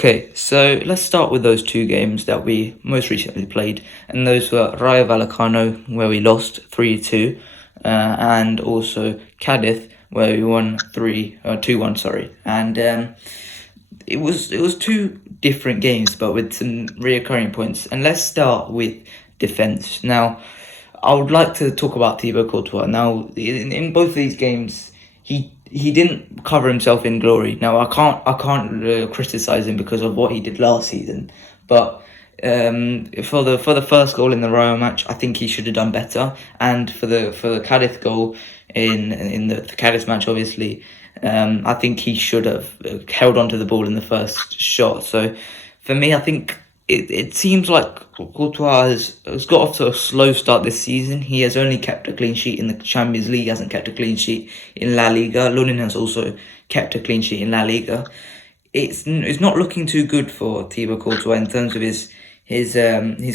Okay, so let's start with those two games that we most recently played, and those were Rayo Vallecano, where we lost 3-2, and also Cadiz, where we won 2-1. Sorry, and it was two different games, but with some reoccurring points. And let's start with defense. Now, I would like to talk about Thibaut Courtois. Now, in both of these games, he didn't cover himself in glory. Now, I can't criticize him because of what he did last season, but for the first goal in the Rayo match, I think he should have done better. And for the Cadiz goal in the Cadiz match, obviously, I think he should have held onto the ball in the first shot. So, for me, I think it seems like Courtois has got off to a slow start this season. He has only kept a clean sheet in the Champions League, hasn't kept a clean sheet in La Liga. Lunin has also kept a clean sheet in La Liga. It's not looking too good for Thibaut Courtois in terms of his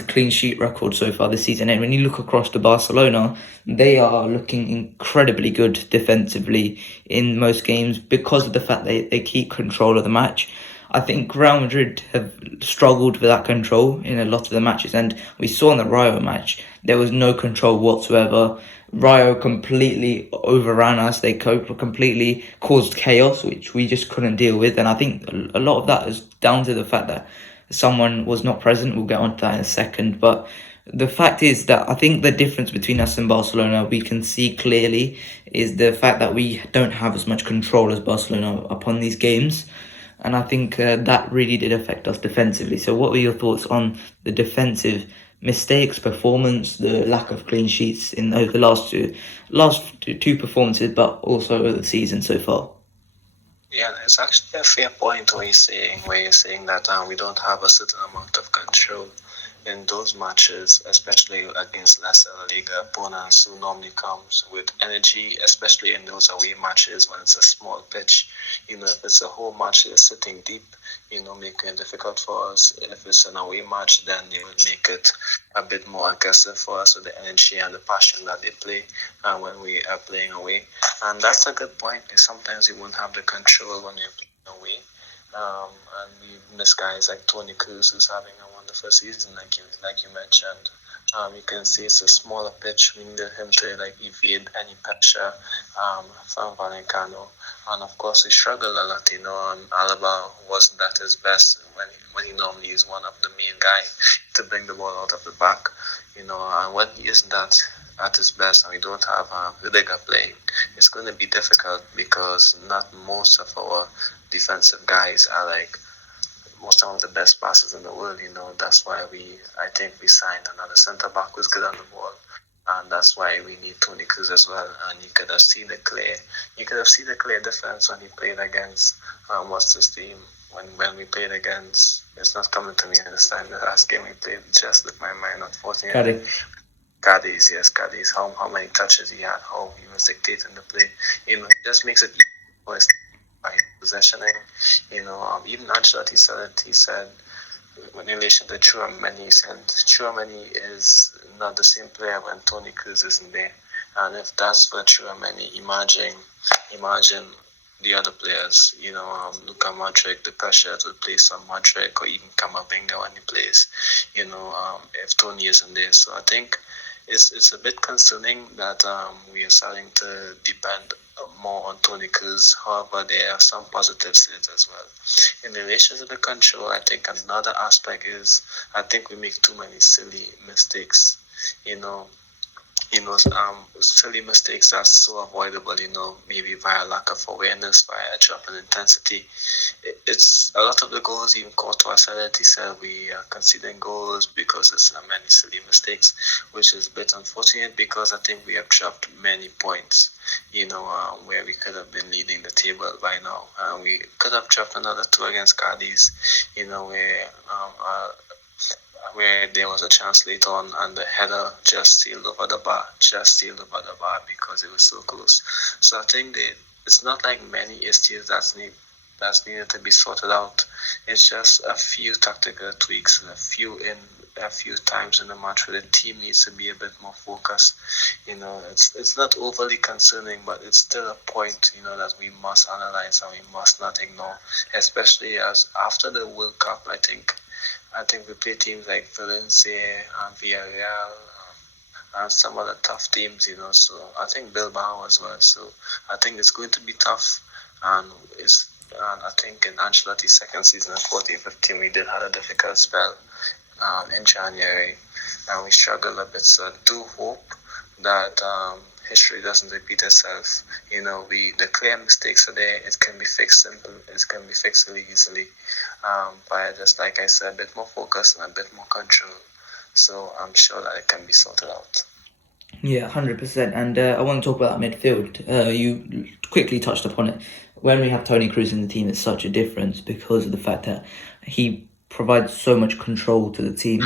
clean sheet record so far this season. And when you look across to Barcelona, they are looking incredibly good defensively in most games because of the fact they keep control of the match. I think Real Madrid have struggled with that control in a lot of the matches, and we saw in the Rayo match there was no control whatsoever. Rayo completely overran us. They completely caused chaos, which we just couldn't deal with. And I think a lot of that is down to the fact that someone was not present. We'll get onto that in a second. But the fact is that I think the difference between us and Barcelona, we can see clearly, is the fact that we don't have as much control as Barcelona upon these games. And I think that really did affect us defensively. So what were your thoughts on the defensive mistakes, performance, the lack of clean sheets in the last two performances, but also over the season so far? Yeah, it's actually a fair point where you're saying that we don't have a certain amount of control in those matches, especially against La Liga opponents who normally comes with energy, especially in those away matches when it's a small pitch. If it's a whole match, they're sitting deep, making it difficult for us. If it's an away match, then they would make it a bit more aggressive for us with the energy and the passion that they play when we are playing away. And that's a good point. Sometimes you won't have the control when you're playing away. And we miss guys like Toni Kroos, who's having a wonderful season, like you mentioned. You can see it's a smaller pitch. We needed him to evade any pressure from Vallecano. And of course, he struggled a lot. And Alaba wasn't at his best when he normally is one of the main guys to bring the ball out of the back. And when he isn't at his best and we don't have Rudiger playing, it's going to be difficult because not most of our defensive guys are like most of the best passers in the world. That's why I think we signed another centre back who's good on the ball, and that's why we need Toni Kroos as well. And you could have seen the clear difference when he played against what's his team when we played against. It's not coming to me in this time. The last game we played just slipped my mind, unfortunately. Cadiz, yes, Cadiz. How many touches he had, how he was dictating the play. It just makes it easy for us by possessioning. Even Ancelotti said it. He said, in relation to Tchouaméni, he said Tchouaméni is not the same player when Toni Kroos isn't there. And if that's for Tchouaméni, imagine the other players. Luka Modric, the pressure to play some Modric or even Camavinga when he plays. If Toni isn't there, so I think it's a bit concerning that we are starting to depend more on Toni Kroos. However, there are some positives in it as well. In relation to the control, I think another aspect is I think we make too many silly mistakes. Silly mistakes that's so avoidable, maybe via lack of awareness, via a drop in intensity. It's a lot of the goals, even Courtois said it, he said we are conceding goals because there's so many silly mistakes, which is a bit unfortunate because I think we have dropped many points, where we could have been leading the table by now. We could have dropped another 2 against Cadiz, where there was a chance later on and the header just sailed over the bar because it was so close. So I think that it's not like many issues that's needed to be sorted out. It's just a few tactical tweaks and a few in a few times in the match where the team needs to be a bit more focused. It's not overly concerning, but it's still a point, that we must analyze and we must not ignore, especially as after the World Cup. I think we play teams like Valencia and Villarreal and some other tough teams, So I think Bilbao as well. So I think it's going to be tough, and I think in Ancelotti's second season in 14-15, we did have a difficult spell in January, and we struggled a bit. So I do hope that history doesn't repeat itself. The clear mistakes are there. It can be fixed simple. It can be fixed really easily by just, like I said, a bit more focus and a bit more control. So I'm sure that it can be sorted out. Yeah, 100%. And I want to talk about that midfield. You quickly touched upon it. When we have Toni Kroos in the team, it's such a difference because of the fact that he provides so much control to the team.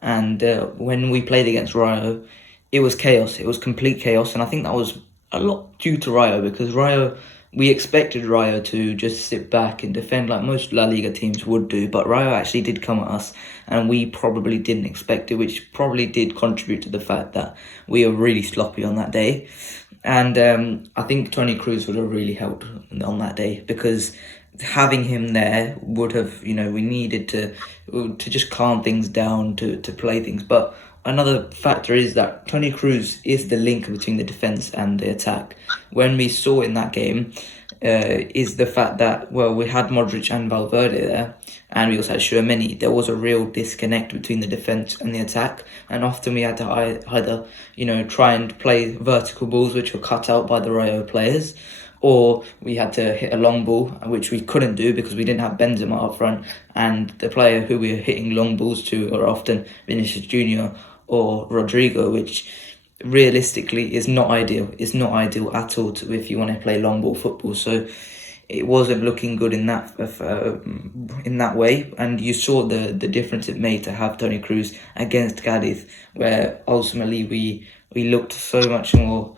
And when we played against Rayo, it was chaos. It was complete chaos. And I think that was a lot due to Rayo, because we expected Rayo to just sit back and defend like most La Liga teams would do, but Rayo actually did come at us, and we probably didn't expect it, which probably did contribute to the fact that we were really sloppy on that day. And I think Toni Kroos would have really helped on that day, because having him there would have, we needed to just calm things down, to play things. But another factor is that Toni Kroos is the link between the defence and the attack. When we saw in that game, is the fact that, we had Modric and Valverde there, and we also had Tchouaméni. There was a real disconnect between the defence and the attack, and often we had to either, try and play vertical balls, which were cut out by the Rayo players, or we had to hit a long ball, which we couldn't do because we didn't have Benzema up front, and the player who we were hitting long balls to are often Vinicius Junior or Rodrigo, which realistically is not ideal. It's not ideal at all if you want to play long ball football. So it wasn't looking good in that way, and you saw the difference it made to have Toni Kroos against Cadiz, where ultimately we looked so much more.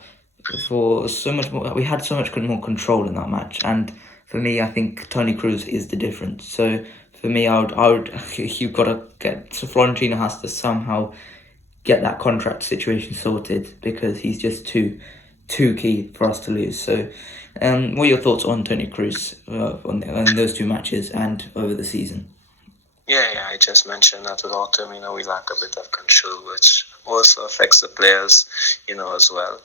We had so much more control in that match, and for me, I think Toni Kroos is the difference. So for me, I would you've got to Florentino has to somehow get that contract situation sorted, because he's just too key for us to lose. So, what are your thoughts on Toni Kroos on those two matches and over the season? Yeah, I just mentioned that without him, we lack a bit of control, which also affects the players, as well.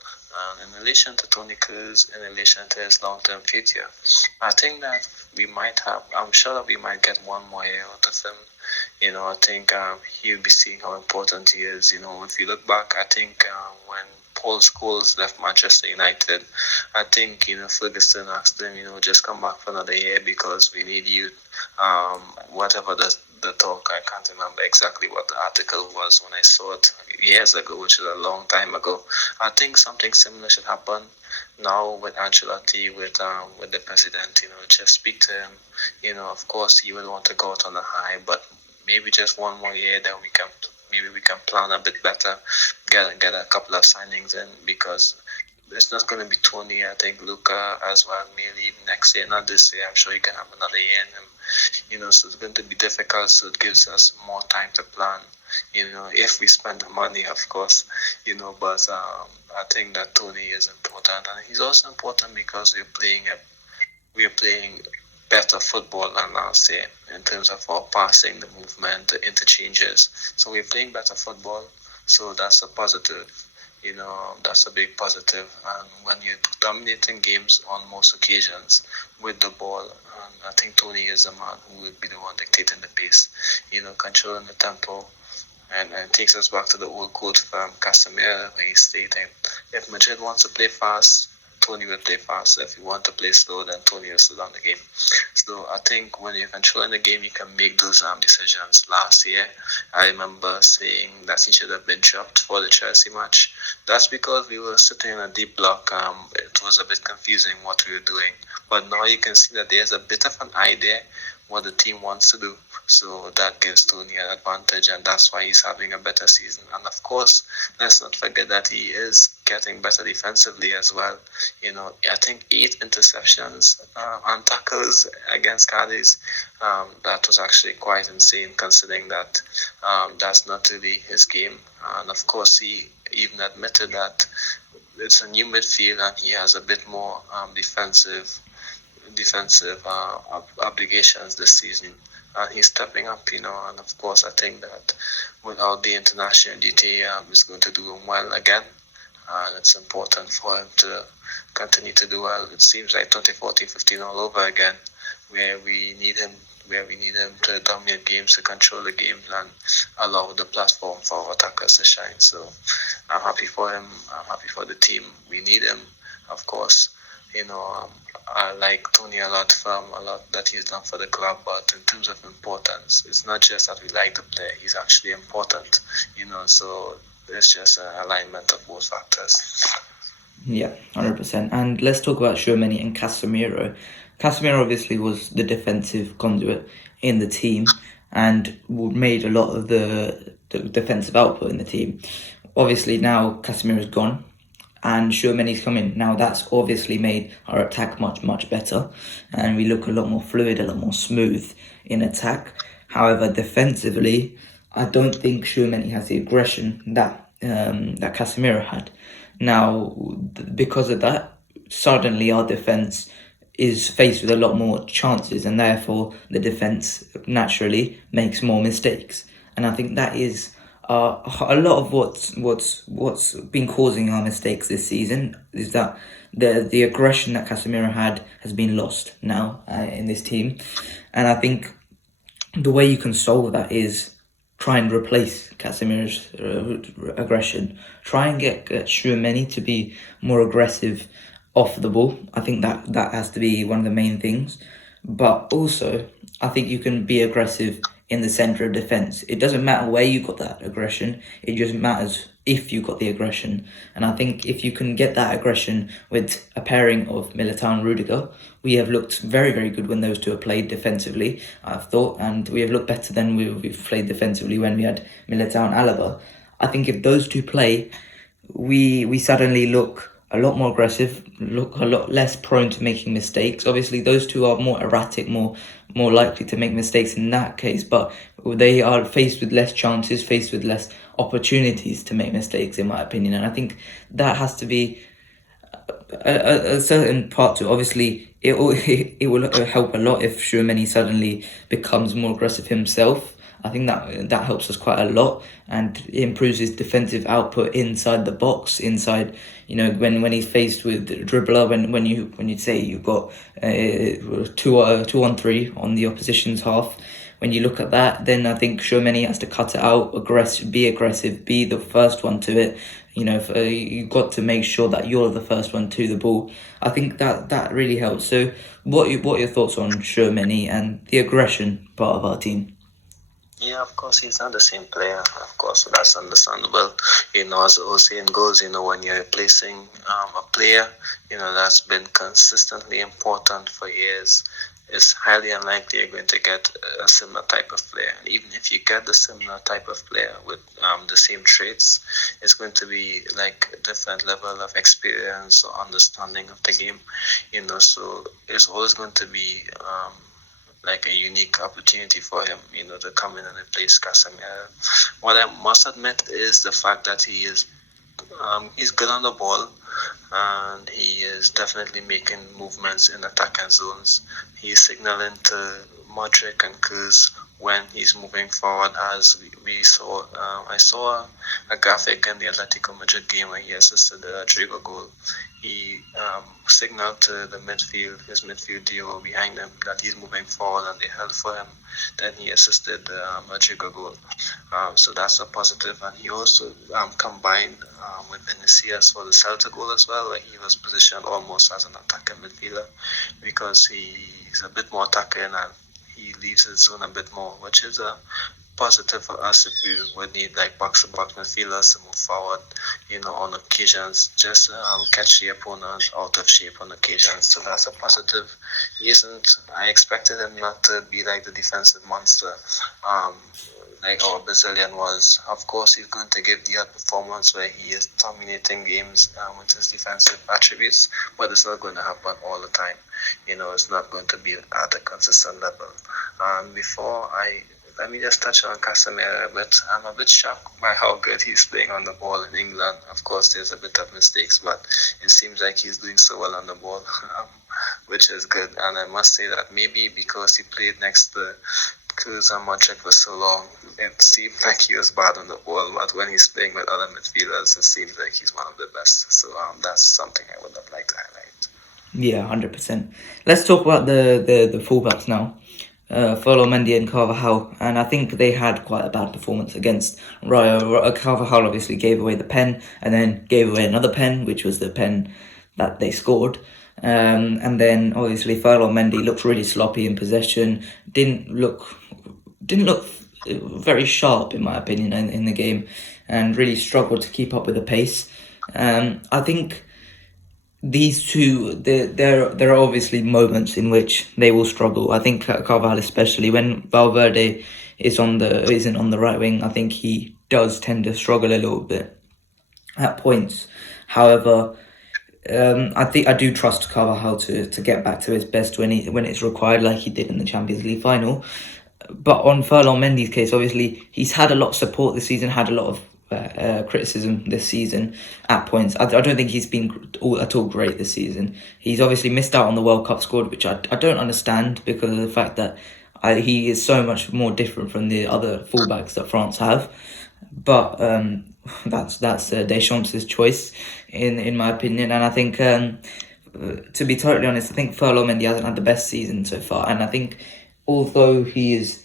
In relation to Toni Kroos, in relation to his long-term future, I think that I'm sure that we might get one more year out of him. I think he'll be seeing how important he is. If you look back, I think when Paul Scholes left Manchester United, I think, Ferguson asked him, just come back for another year because we need you. Whatever the talk, I can't remember exactly what the article was when I saw it years ago, which is a long time ago. I think something similar should happen now with Ancelotti, with the president. Just speak to him. Of course, he would want to go out on a high, but maybe just one more year, then we can plan a bit better, get a couple of signings in, because it's not going to be Tony. I think Luka as well may leave next year, not this year. I'm sure he can have another year in him. So it's going to be difficult. So it gives us more time to plan. If we spend the money, of course. But I think that Tony is important, and he's also important because we're playing better football than last year in terms of our passing, the movement, the interchanges. So we're playing better football. So that's a positive. That's a big positive. And when you're dominating games on most occasions with the ball, I think Tony is the man who would be the one dictating the pace, controlling the tempo. And it takes us back to the old quote from Casemiro, where he's stating, if Madrid wants to play fast, Tony will play fast. If you want to play slow, then Tony will slow down the game. So I think when you're controlling the game, you can make those decisions. Last year, I remember saying that he should have been dropped for the Chelsea match. That's because we were sitting in a deep block. It was a bit confusing what we were doing. But now you can see that there's a bit of an idea what the team wants to do. So that gives Tony an advantage, and that's why he's having a better season. And of course, let's not forget that he is getting better defensively as well. I think 8 interceptions and tackles against Cadiz. That was actually quite insane, considering that that's not really his game. And of course, he even admitted that it's a new midfield and he has a bit more defensive obligations this season. And he's stepping up, and of course I think that without the international duty, he's going to do well again. And it's important for him to continue to do well. It seems like 2014-15 all over again, where we need him to dominate games, to control the games, and allow the platform for our attackers to shine. So I'm happy for him. I'm happy for the team. We need him, of course. I like Tony a lot that he's done for the club, but in terms of importance, it's not just that we like the player, he's actually important, so it's just an alignment of both factors. Yeah, 100%. And let's talk about Tchouaméni and Casemiro. Casemiro obviously was the defensive conduit in the team and made a lot of the defensive output in the team. Obviously now Casemiro's gone and Tchouaméni's come in. Now that's obviously made our attack much, much better, and we look a lot more fluid, a lot more smooth in attack. However, defensively, I don't think Tchouaméni has the aggression that Casemiro had. Now, because of that, suddenly our defence is faced with a lot more chances, and therefore the defence naturally makes more mistakes. And I think that is a lot of what's been causing our mistakes this season, is that the aggression that Casemiro had has been lost now in this team. And I think the way you can solve that is try and replace Casemiro's aggression. Try and get Tchouaméni to be more aggressive off the ball. I think that has to be one of the main things. But also, I think you can be aggressive in the centre of defence. It doesn't matter where you got that aggression, it just matters if you got the aggression. And I think if you can get that aggression with a pairing of Militao and Rudiger, we have looked very, very good when those two have played defensively, I've thought, and we have looked better than we've played defensively when we had Militao and Alaba. I think if those two play, we suddenly look a lot more aggressive, look a lot less prone to making mistakes. Obviously, those two are more erratic, more likely to make mistakes in that case, but they are faced with less chances, faced with less opportunities to make mistakes, in my opinion. And I think that has to be a certain part to it. Obviously, it will help a lot if Tchouaméni suddenly becomes more aggressive himself. I think that helps us quite a lot, and it improves his defensive output inside the box, inside, when he's faced with dribbler, when you say you've got 2-on-3 on the opposition's half. When you look at that, then I think Tchouaméni has to cut it out, be aggressive, be the first one to it. You've got to make sure that you're the first one to the ball. I think that really helps. So what are your thoughts on Tchouaméni and the aggression part of our team? Yeah, of course, he's not the same player. Of course, so that's understandable. As the old saying goes, when you're replacing a player, that's been consistently important for years, it's highly unlikely you're going to get a similar type of player. And even if you get the similar type of player with the same traits, it's going to be like a different level of experience or understanding of the game. So it's always going to be like a unique opportunity for him, to come in and replace Casemiro. What I must admit is the fact that he's good on the ball, and he is definitely making movements in attacking zones. He's signaling to Modric and Kroos when he's moving forward, as we saw. I saw a graphic in the Atletico Madrid game where he assisted the Rodrigo goal. He signaled to his midfield duo behind him, that he's moving forward, and they held for him. Then he assisted Rodrigo goal. So that's a positive. And he also combined with Vinicius for the Celta goal as well, where he was positioned almost as an attacking midfielder, because he's a bit more attacking and he leaves his zone a bit more, which is a positive for us if we would need like box-to-box midfielders to move forward, on occasions, just catch the opponent out of shape on occasions. So that's a positive. I expected him not to be like the defensive monster, like our Brazilian was. Of course, he's going to give the performance where he is dominating games with his defensive attributes, but it's not going to happen all the time. It's not going to be at a consistent level. Let me just touch on Casemiro a bit. I'm a bit shocked by how good he's playing on the ball in England. Of course, there's a bit of mistakes, but it seems like he's doing so well on the ball, which is good. And I must say that maybe because he played next to Kroos and Modric for so long, it seemed like he was bad on the ball, but when he's playing with other midfielders, it seems like he's one of the best. So that's something I would have liked to highlight. Yeah, 100%. Let's talk about the fullbacks now. Ferland Mendy and Carvajal, and I think they had quite a bad performance against Rayo. Carvajal obviously gave away the pen and then gave away another pen, which was the pen that they scored. And then obviously Ferland Mendy looked really sloppy in possession. Didn't look very sharp in my opinion in the game, and really struggled to keep up with the pace. I think these two, there are obviously moments in which they will struggle. I think Carvajal, especially when Valverde isn't on the right wing, I think he does tend to struggle a little bit at points. However, I do trust Carvajal to get back to his best when it's required, like he did in the Champions League final. But on Ferland Mendy's case, obviously he's had a lot of support this season, had a lot of criticism this season at points. I don't think he's been at all great this season. He's obviously missed out on the World Cup squad, which I don't understand because of the fact that he is so much more different from the other fullbacks that France have. But that's Deschamps' choice in my opinion, and I think to be totally honest, I think Ferland Mendy hasn't had the best season so far, and I think although he's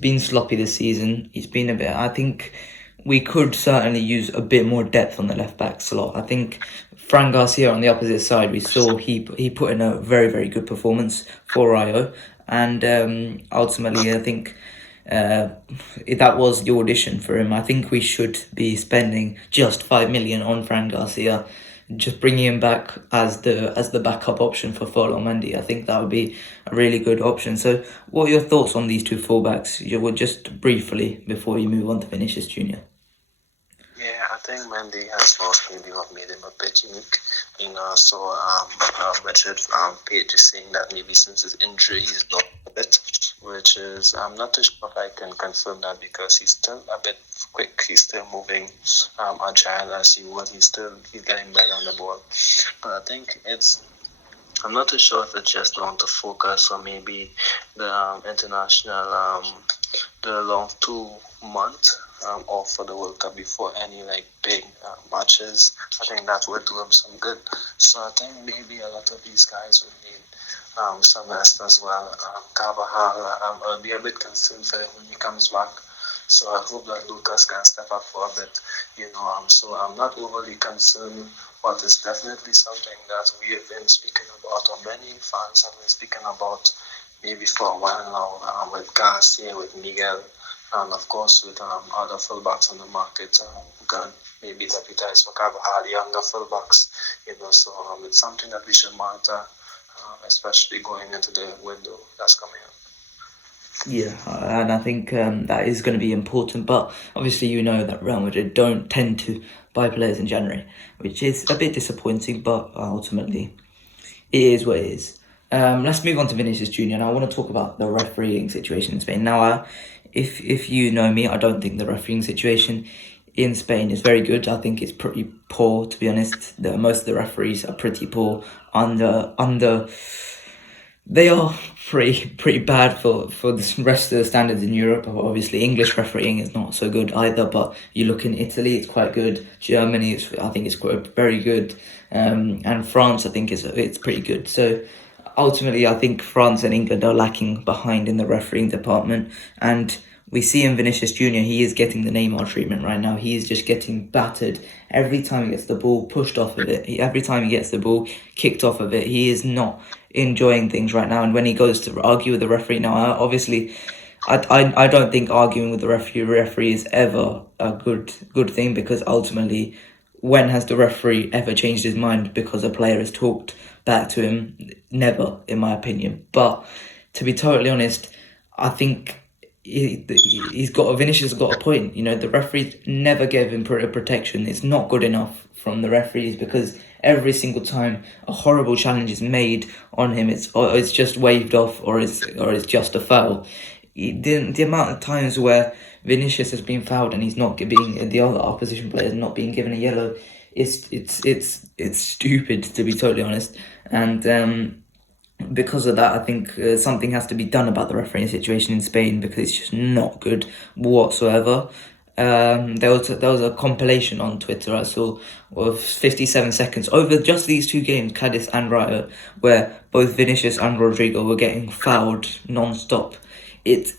been sloppy this season, he's been a bit. I think we could certainly use a bit more depth on the left back slot. I think Fran Garcia on the opposite side, we saw he put in a very, very good performance for Rayo, and ultimately I think that was the audition for him. I think we should be spending just 5 million on Fran Garcia, just bringing him back as the backup option for Ferland Mendy. I think that would be a really good option. So what are your thoughts on these two fullbacks? Just briefly before you move on to Vinicius Jr. Yeah, I think Mendy has lost maybe what made him a bit unique. So Richard Page is saying that maybe since his injury he's lost a bit, which is, I'm not too sure if I can confirm that because he's still a bit quick, he's still moving, agile as he would, he's getting better on the ball. But I think I'm not too sure if it's just down to focus or maybe the international, the long 2 months off for the World Cup before any big matches. I think that would do him some good. So I think maybe a lot of these guys would need some rest as well. Carvajal, I'll be a bit concerned for him when he comes back. So I hope that Lucas can step up for a bit. So I'm not overly concerned, but it's definitely something that we have been speaking about, or many fans have been speaking about maybe for a while now, with Garcia, with Miguel, and of course with other fullbacks on the market who can maybe deputize for Carvajal, younger fullbacks. So it's something that we should monitor, especially going into the window that's coming up. Yeah, and I think that is going to be important, but obviously that Real Madrid don't tend to buy players in January, which is a bit disappointing, but ultimately it is what it is. Let's move on to Vinicius Jr. and I want to talk about the refereeing situation in Spain. Now, if you know me, I don't think the refereeing situation in Spain is very good. I think it's pretty poor, to be honest. Most of the referees are pretty poor. They are pretty bad for the rest of the standards in Europe. Obviously, English refereeing is not so good either, but you look in Italy, it's quite good. Germany, I think it's quite very good. And France, I think it's pretty good. So ultimately, I think France and England are lacking behind in the refereeing department. And we see in Vinicius Jr., he is getting the Neymar treatment right now. He is just getting battered every time he gets the ball pushed off of it. Every time he gets the ball kicked off of it, he is not enjoying things right now. And when he goes to argue with the referee now, obviously I don't think arguing with the referee is ever a good thing, because ultimately, when has the referee ever changed his mind because a player has talked back to him? Never, in my opinion. But to be totally honest, I think Vinicius has got a point. You know, the referees never gave him protection. It's not good enough from the referees, because every single time a horrible challenge is made on him, it's just waved off, or it's just a foul. The amount of times where Vinicius has been fouled and he's not being, the other opposition players not being given a yellow, it's stupid, to be totally honest. And because of that, I think something has to be done about the refereeing situation in Spain, because it's just not good whatsoever. There was a compilation on Twitter I saw of 57 seconds over just these two games, Cadiz and Rayo, where both Vinicius and Rodrigo were getting fouled non-stop. It's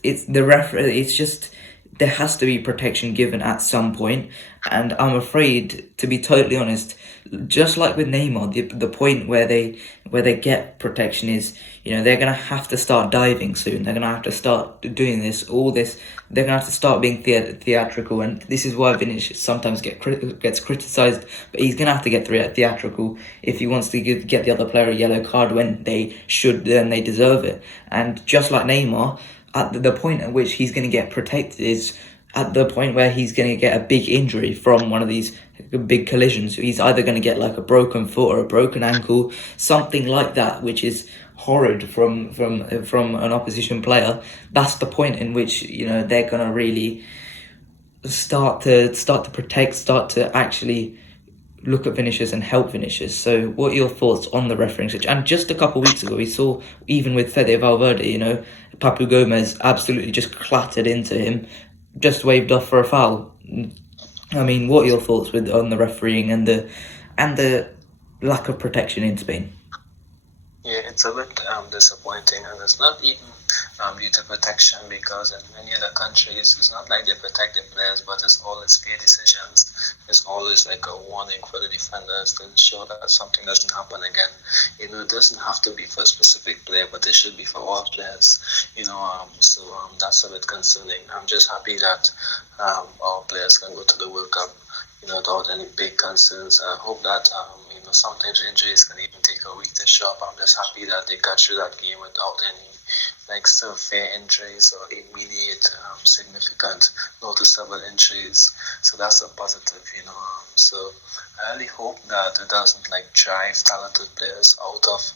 just, there has to be protection given at some point, and I'm afraid, to be totally honest, just like with Neymar, the point where they get protection is, you know, they're gonna have to start diving soon. They're gonna have to start doing all this. They're gonna have to start being theatrical, and this is why Vinicius sometimes gets criticised. But he's gonna have to get theatrical if he wants to get the other player a yellow card when they should, and they deserve it. And just like Neymar, at the point at which he's going to get protected is at the point where he's going to get a big injury from one of these big collisions. He's either going to get like a broken foot or a broken ankle, something like that, which is horrid from an opposition player. That's the point in which, you know, they're going to really start to protect, start to actually look at Vinicius and help Vinicius. So what are your thoughts on the refereeing situation? And just a couple of weeks ago, we saw, even with Fede Valverde, you know, Papu Gomez absolutely just clattered into him, just waved off for a foul. I mean, what are your thoughts on the refereeing and the lack of protection in Spain? Yeah, it's a bit disappointing, and it's not even due to protection, because in many other countries, it's not like they protect their players, but it's always fair decisions. It's always like a warning for the defenders to ensure that something doesn't happen again. You know, it doesn't have to be for a specific player, but it should be for all players. You know, so that's a bit concerning. I'm just happy that our players can go to the World Cup, you know, without any big concerns. I hope that you know, sometimes injuries can even take a week to show up. I'm just happy that they got through that game without any like severe injuries or immediate significant noticeable injuries. So that's a positive, you know. So I really hope that it doesn't like drive talented players out of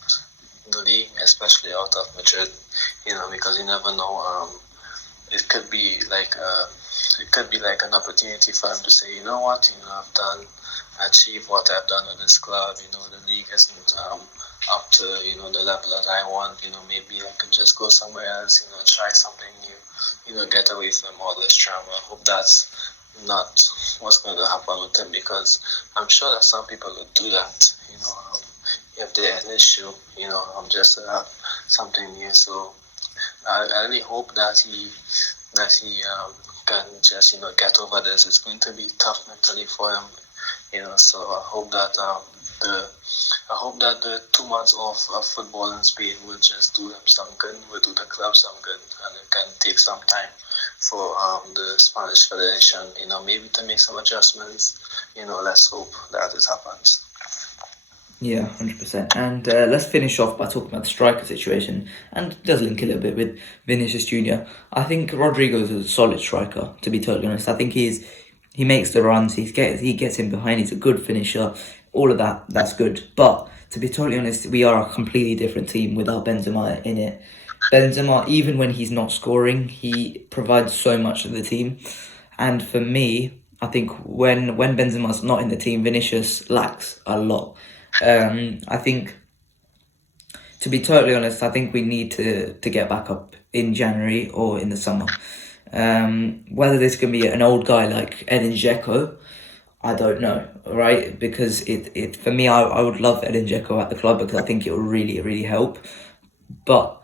the league, especially out of Madrid, you know, because you never know. It could be like an opportunity for him to say, you know what, you know, achieve what I've done with this club. You know, the league isn't up to, you know, the level that I want. You know, maybe I could just go somewhere else, you know, try something new, you know, get away from all this drama. I hope that's not what's going to happen with him, because I'm sure that some people would do that, you know, if they had an issue, you know, just something new. So I really hope that he can just, you know, get over this. It's going to be tough mentally for him, you know. So I hope that the 2 months off of football in Spain will just do him some good, will do the club some good, and it can take some time for the Spanish Federation, you know, maybe to make some adjustments. You know, let's hope that it happens. Yeah, 100%. And let's finish off by talking about the striker situation, and it does link a little bit with Vinicius Jr. I think Rodrigo is a solid striker, to be totally honest. I think he makes the runs, he gets in behind, he's a good finisher, all of that, that's good. But to be totally honest, we are a completely different team without Benzema in it. Benzema, even when he's not scoring, he provides so much to the team. And for me, I think when Benzema's not in the team, Vinicius lacks a lot. I think, to be totally honest, I think we need to get back up in January or in the summer. Whether this can be an old guy like Edin Dzeko, I don't know, right? Because it for me, I would love Edin Dzeko at the club, because I think it will really, really help. But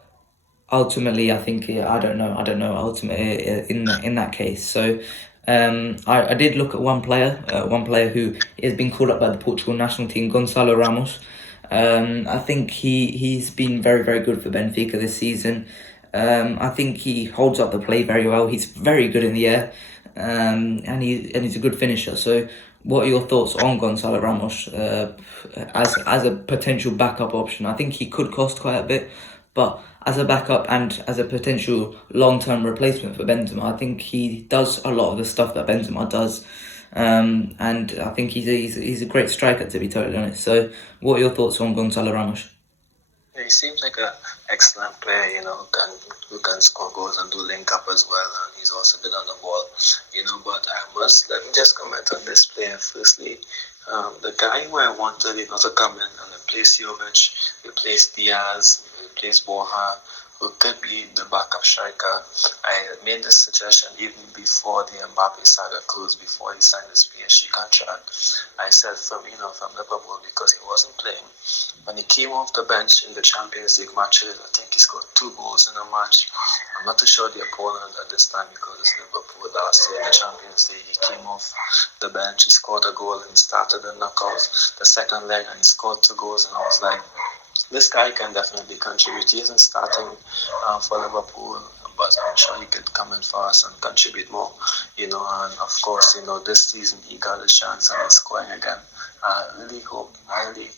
ultimately, I think I don't know. Ultimately, in that case, so I did look at one player who has been called up by the Portugal national team, Gonçalo Ramos. I think he's been very, very good for Benfica this season. I think he holds up the play very well. He's very good in the air, and he's a good finisher. So, what are your thoughts on Gonzalo Ramos as a potential backup option? I think he could cost quite a bit, but as a backup and as a potential long-term replacement for Benzema, I think he does a lot of the stuff that Benzema does. And I think he's a great striker, to be totally honest. So, what are your thoughts on Gonzalo Ramos? He seems like an excellent player, who can score goals and do link up as well, and he's also good on the ball, But let me just comment on this player firstly. The guy who I wanted, to come in and replace Jovic, replace Diaz, replace Borja, who could be the backup striker. I made this suggestion even before the Mbappe saga closed, before he signed his PSG contract. I said from Liverpool, because he wasn't playing. When he came off the bench in the Champions League matches, I think he scored 2 goals in a match. I'm not too sure the opponent at this time, because it's Liverpool last year in the Champions League. He came off the bench, he scored a goal, and he started the knockouts, the second leg, and he scored 2 goals, and I was like, this guy can definitely contribute. He isn't starting for Liverpool, but I'm sure he could come in for us and contribute more, and of course, this season he got a chance and he's scoring again. I really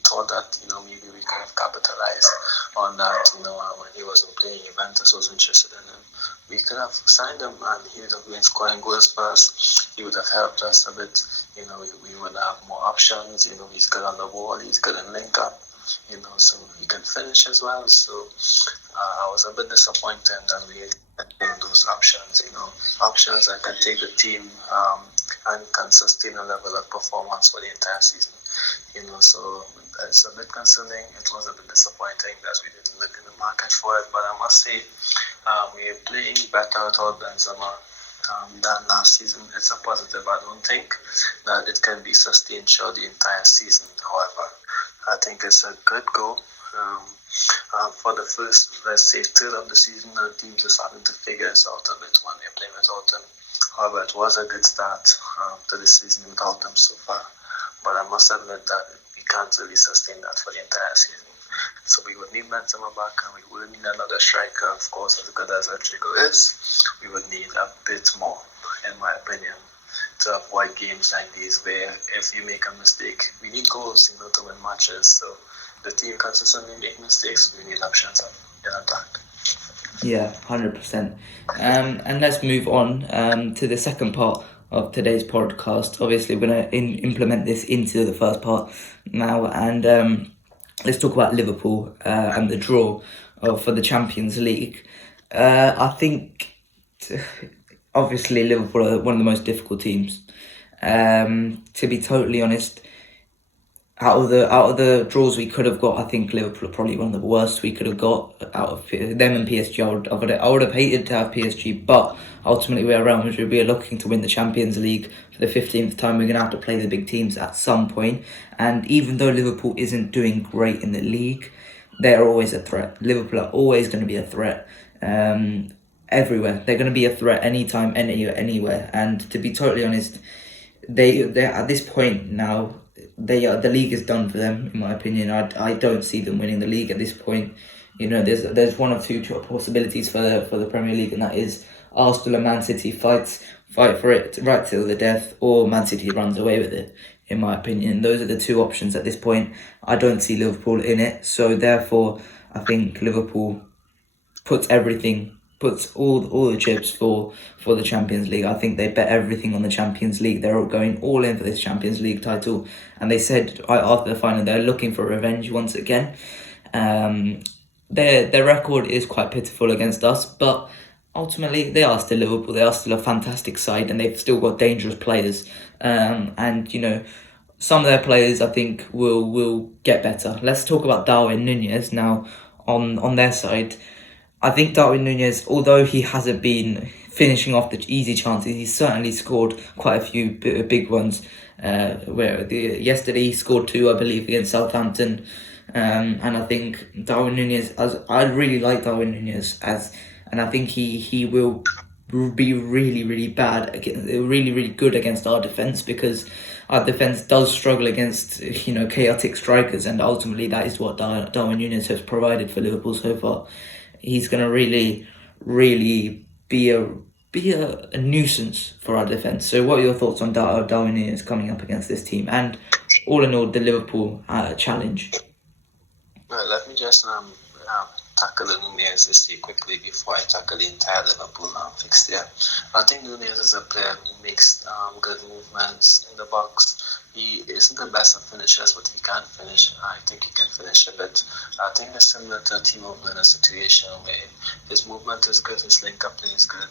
thought that, maybe we could have capitalized on that, when he wasn't playing. Juventus was interested in him. We could have signed him and he would have been scoring goals for us. He would have helped us a bit, we would have more options, he's good on the ball, he's good in link up. So he can finish as well. So I was a bit disappointed that we had those options, options that can take the team and can sustain a level of performance for the entire season. So it's a bit concerning. It was a bit disappointing that we didn't look in the market for it, but I must say we are playing better without Benzema than last season. It's a positive. I don't think that it can be sustained throughout the entire season, however. I think it's a good goal. For the first, let's say, third of the season, the teams are starting to figure us out a bit when they're playing without him. However, it was a good start to the season without him so far. But I must admit that we can't really sustain that for the entire season. So we would need Benzema back, and we would need another striker, of course, as good as Rodrigo is. We would need a bit more, in my opinion, to avoid games like these where if you make a mistake, we need goals, to win matches. So the team consistently make mistakes, we need options in attack. Yeah, 100%. And let's move on to the second part of today's podcast. Obviously, we're going to implement this into the first part now, and let's talk about Liverpool and the draw for the Champions League. I think, obviously, Liverpool are one of the most difficult teams. To be totally honest, out of the draws we could have got, I think Liverpool are probably one of the worst we could have got out of them and PSG. I would have hated to have PSG, but ultimately we're Real Madrid. We are looking to win the Champions League for the 15th time. We're going to have to play the big teams at some point. And even though Liverpool isn't doing great in the league, they're always a threat. Liverpool are always going to be a threat. Everywhere. They're going to be a threat anytime, anywhere. And to be totally honest, they're at this point now, the league is done for them, in my opinion. I don't see them winning the league at this point. There's one of two possibilities for the Premier League, and that is Arsenal and Man City fight for it right till the death, or Man City runs away with it, in my opinion. Those are the two options at this point. I don't see Liverpool in it, so therefore I think Liverpool puts all the chips for the Champions League. I think they bet everything on the Champions League. They're all going all in for this Champions League title. And they said after the final, they're looking for revenge once again. Their record is quite pitiful against us, but ultimately they are still Liverpool. They are still a fantastic side, and they've still got dangerous players. And some of their players, I think, will get better. Let's talk about Darwin Núñez now on their side. I think Darwin Núñez, although he hasn't been finishing off the easy chances, he's certainly scored quite a few big ones. Yesterday he scored 2, I believe, against Southampton. And I think Darwin Núñez, I really like Darwin Núñez and I think he will be really, really really good against our defence, because our defence does struggle against chaotic strikers, and ultimately that is what Darwin Núñez has provided for Liverpool so far. He's going to really really be a nuisance for our defence. So what are your thoughts on Darwin Núñez coming up against this team, and all in all the Liverpool challenge? Well, let me just tackle the Núñez quickly before I tackle the entire Liverpool fixture. I think Núñez is a player who makes good movements in the box. He isn't the best of finishers, but he can finish. I think he can finish a bit. I think it's similar to Timo Werner situation where his movement is good, his link-up play is good.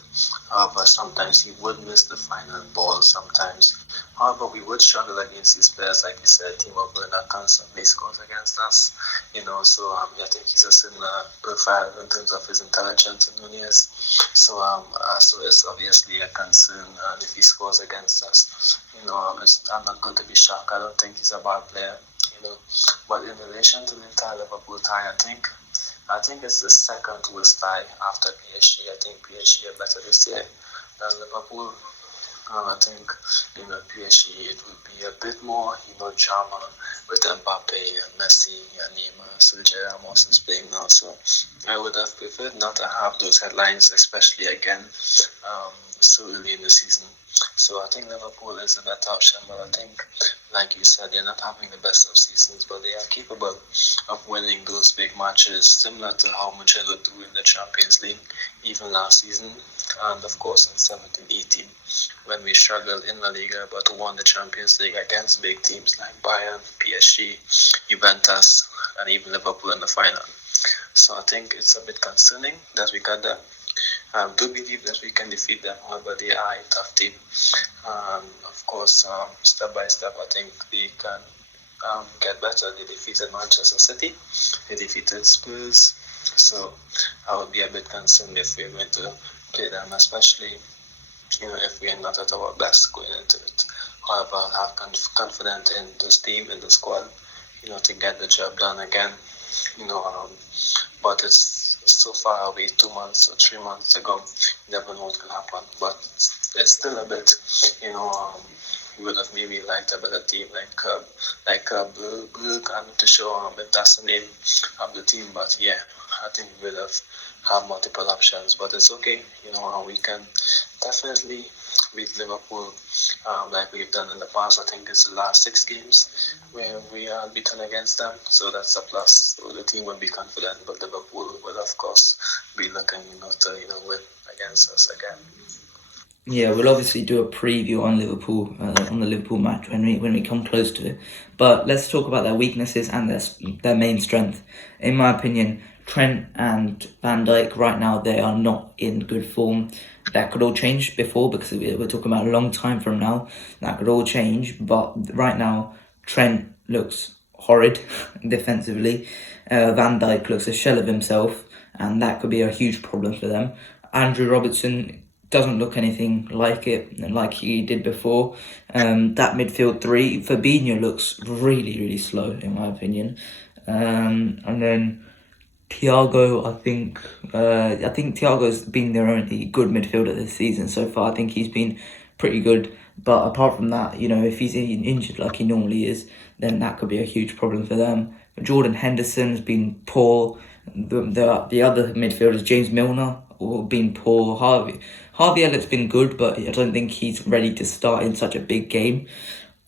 However, sometimes he would miss the final ball sometimes. However, we would struggle against these players, like you said. Timo Werner constantly scores against us, so I think he's a similar profile in terms of his intelligence to Núñez. So it's obviously a concern, and if he scores against us, I'm not going to be shocked. I don't think he's a bad player, But in relation to the entire Liverpool tie, I think it's the second worst tie after PSG. I think PSG are better this year than Liverpool. I think, PSG, it would be a bit more, drama with Mbappe and Messi and Neymar. Sergio Ramos is playing now, so I would have preferred not to have those headlines, especially again, so early in the season. So I think Liverpool is a better option, but I think, like you said, they're not having the best of seasons, but they are capable of winning those big matches, similar to how Madrid would do in the Champions League, even last season, and of course in 17-18, when we struggled in La Liga, but won the Champions League against big teams like Bayern, PSG, Juventus, and even Liverpool in the final. So I think it's a bit concerning that we got that. I do believe that we can defeat them, but they are a tough team. Of course, step by step, I think they can get better. They defeated Manchester City, they defeated Spurs, so I would be a bit concerned if we're going to play them, especially if we are not at our best going into it. However, I have confidence in this team, in the squad, to get the job done again. But it's so far away, 2 months or 3 months ago. You never know what will happen. But it's still a bit, we would have maybe liked a better team like Berg. I'm not sure if that's the name of the team, but yeah, I think we would have multiple options. But it's okay, we can definitely beat Liverpool like we've done in the past. I think it's the last 6 games where we are beaten against them, so that's a plus. So the team would be confident, but Liverpool would of course be looking to win against us again. Yeah, we'll obviously do a preview on Liverpool, on the Liverpool match when we come close to it. But let's talk about their weaknesses and their main strength. In my opinion, Trent and Van Dijk right now, they are not in good form. That could all change before, because we're talking about a long time from now. That could all change, but right now Trent looks horrid defensively. Van Dijk looks a shell of himself, and that could be a huge problem for them. Andrew Robertson doesn't look anything like he did before. That midfield three, Fabinho looks really, really slow in my opinion. And then Thiago, I think Thiago's been their only good midfielder this season so far. I think he's been pretty good. But apart from that, if he's injured like he normally is, then that could be a huge problem for them. Jordan Henderson's been poor. The other midfielders, James Milner, been poor. Harvey Elliott's been good, but I don't think he's ready to start in such a big game.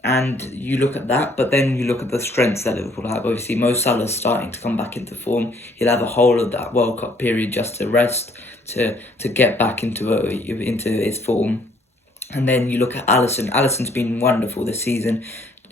And you look at that, but then you look at the strengths that Liverpool have. Obviously, Mo Salah's starting to come back into form. He'll have a whole of that World Cup period just to rest, to get back into his form. And then you look at Alisson. Alisson's been wonderful this season.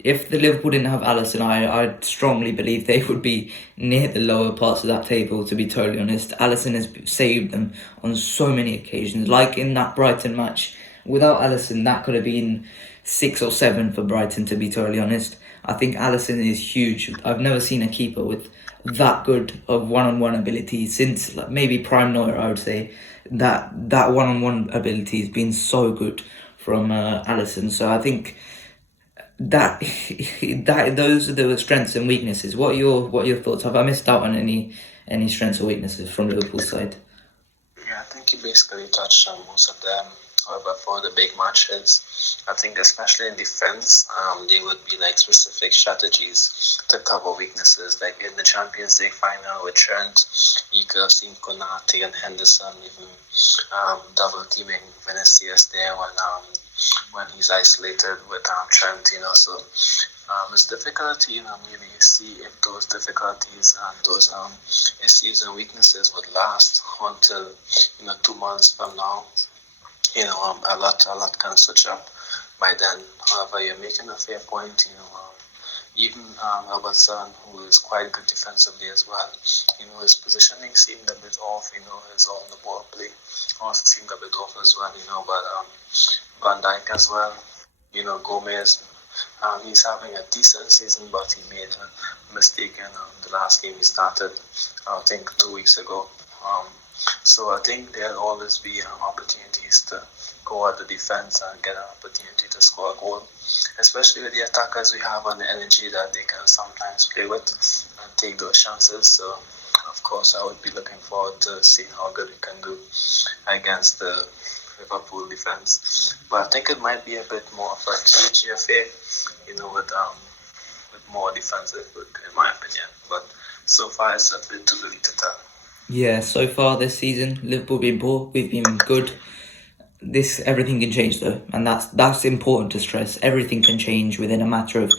If the Liverpool didn't have Alisson, I strongly believe they would be near the lower parts of that table, to be totally honest. Alisson has saved them on so many occasions. Like in that Brighton match, without Alisson, that could have been 6 or 7 for Brighton, to be totally honest. I think Alisson is huge. I've never seen a keeper with that good of one-on-one ability since maybe Prime Neuer, I would say. That one-on-one ability has been so good from Alisson. So I think that those are the strengths and weaknesses. What are your thoughts? Have I missed out on any strengths or weaknesses from Liverpool's side? Yeah, I think you basically touched on most of them. However, for the big matches, I think especially in defense, there would be like specific strategies to cover weaknesses. Like in the Champions League final with Trent, you could have seen Konate and Henderson even double teaming Vinicius there when he's isolated with Trent. So it's difficult to really see if those difficulties and those issues and weaknesses would last until 2 months from now. A lot can switch up by then. However, you're making a fair point. Even Robertson, who is quite good defensively as well, his positioning seemed a bit off. His on the ball play also seemed a bit off as well. But Van Dijk as well. Gomez. He's having a decent season, but he made a mistake in the last game he started, I think 2 weeks ago. So I think there'll always be opportunities to go at the defense and get an opportunity to score a goal, especially with the attackers we have and the energy that they can sometimes play with and take those chances. So, of course, I would be looking forward to see how good we can do against the Liverpool defense. But I think it might be a bit more of a cagey affair, with more defensive work, in my opinion. But so far, it's a bit too early to tell. Yeah, so far this season, Liverpool been poor, we've been good. Everything can change though, and that's important to stress. Everything can change within a matter of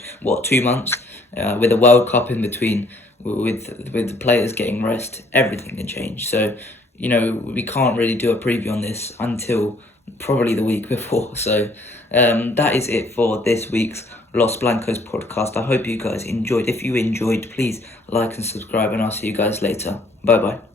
2 months, with a World Cup in between, with the players getting rest. Everything can change. So we can't really do a preview on this until probably the week before. So that is it for this week's Los Blancos podcast. I hope you guys enjoyed. If you enjoyed, please like and subscribe, and I'll see you guys later. Bye bye.